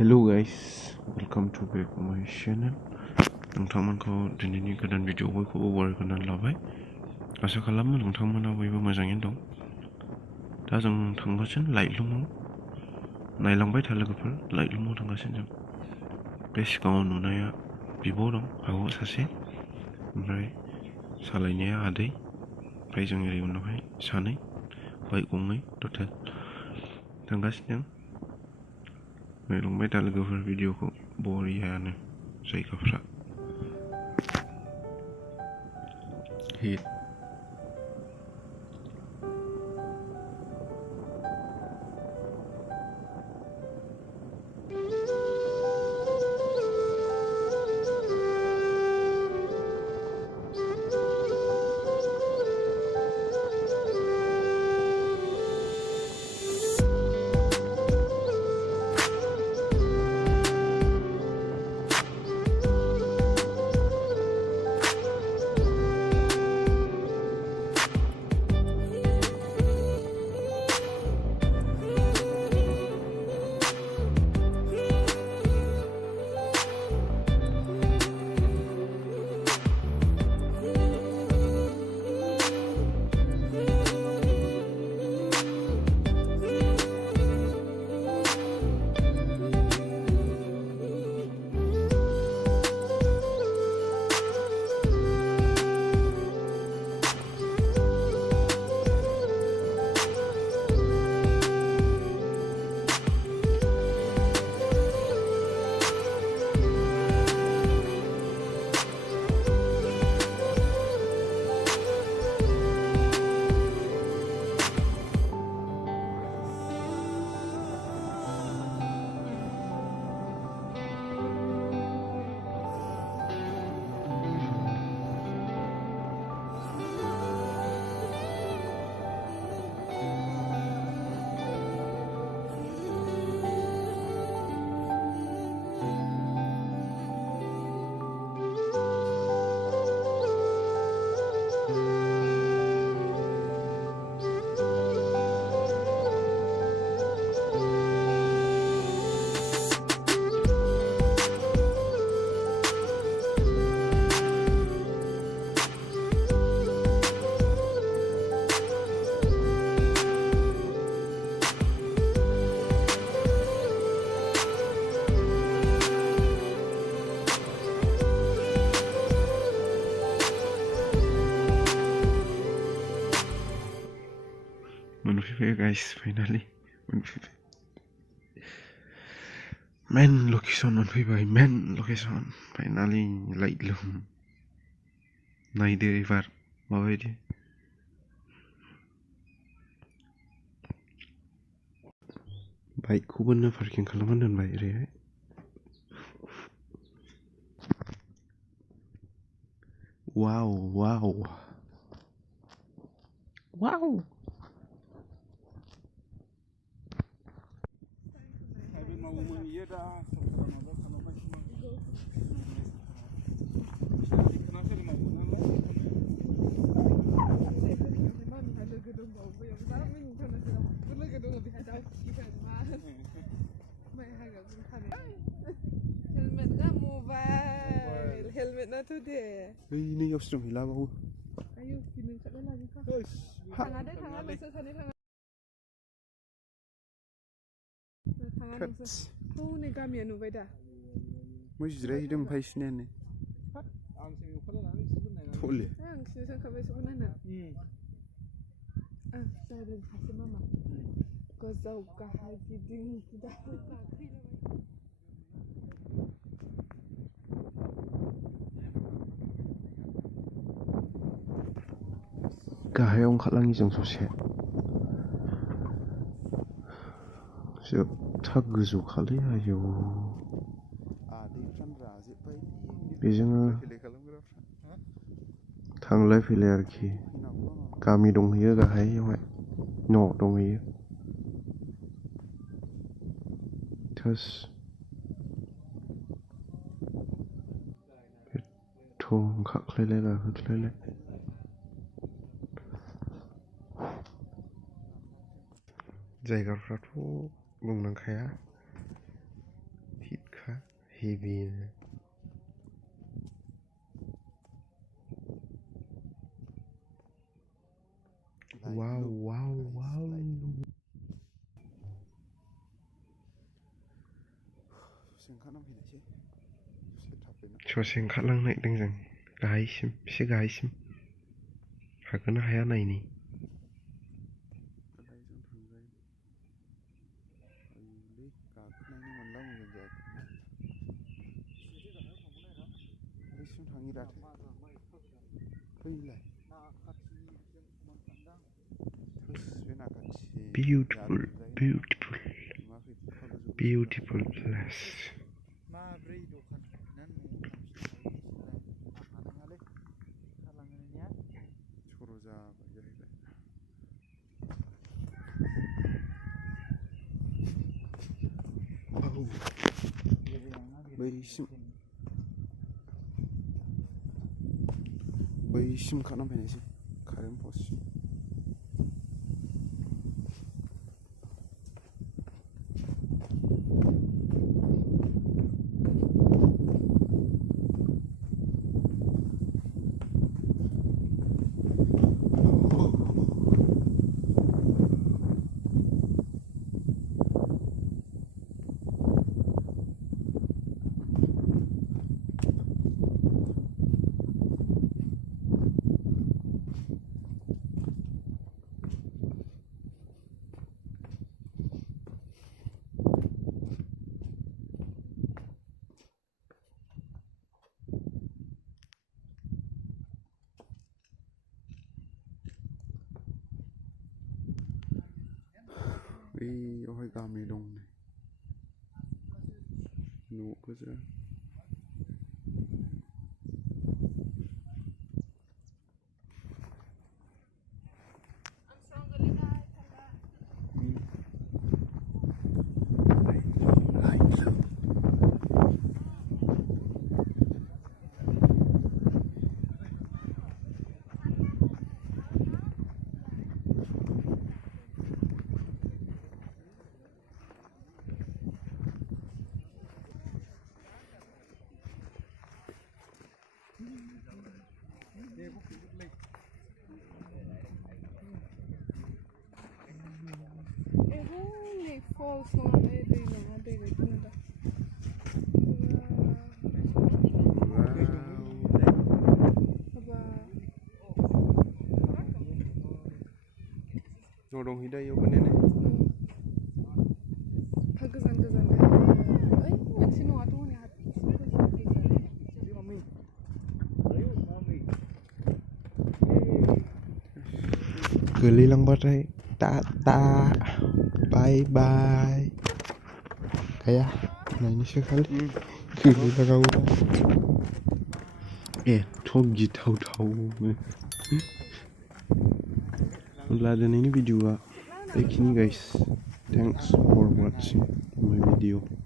Hello guys, welcome to back my channel. नोंथांमोनखौ दिनैनि गोदान video बयखौबो बरायनानै लाबाय। आसा खालामो नोंथांमोना बयबो मोजाङैनो दं। दा जों थांगासिनो लाइटलुमाव। नायलांबाय था लोगोफोर, लाइटलुमाव थांगासिनो जों। बे सिगाङाव नुनाया बिब' दं, आब' सासे, ओमफ्राय सालायनाया आदै, ओमफ्राय जों ओरै उनावहाय सानै, बाइक गंनै टटेल थांगासिनो जों। नायलांबाय था लोगोफोर भिडिअखौ, बरियानो जायगाफ्रा। हिट मोनफैबाय गाइस, फाइनालि मोनफैबाय। मेन लकेसन मोनफैबाय, मेन लकेसन फाइनालि लाइटलुम। नायदो एबार माबायदि। बाइकखौबो नो पार्किं खालामना दोनबाय ओरैहाय। वाव वाव वाव। Helmet na tuh deh. Ini yang sedang hilang aku. Ayo, gini kat lagi kah? Tangan deh, tangan masuk sana tangan. Tangan masuk. Oh, nih kami anu beda. Mujray dem paisnya nih. Boleh. Ang sini kan besok mana? Ah, saya dah kasih mama. Kau tahu kah haji ding sudah. गाहायाव ओंखारलाङि जों ससे जोबथा गोजौ खालै आयौ बेजोंनो थांलाय फैलाय आरोखि गामि दंहैयो गाहायावहाय न' दंहैयो थोस एथ' ओंखारख्लायलाय गाखोख्लायलाय जायगाफ्राथ' बुंनांखाया heavy. Wow, wow, wow. ससे ओंखारलांनो नागिरदों जों गाहायसिम एसे गाहायसिम हागोन ना हाया नायनि beautiful beautiful beautiful place. बैसिम खालामफैनायसै कारेन्ट पस्टसिम बैयावहाय गामि दं न' गोजा falls on दै नङा दै बायदि नुदों न' दंहैदा इयावबो नेने गोजान गोजान ओइ मोनसे न'आथ' हनै गोलैलांबाथाय टाटा बाय बाय गैया नायनोसै खालि गोलैलाङाबो एथ' गिथावथावनो होनब्ला दिनैनि भिडिअ'आ बेखिनि गाइस थेंक्स फर वाचिं माय भिडिअ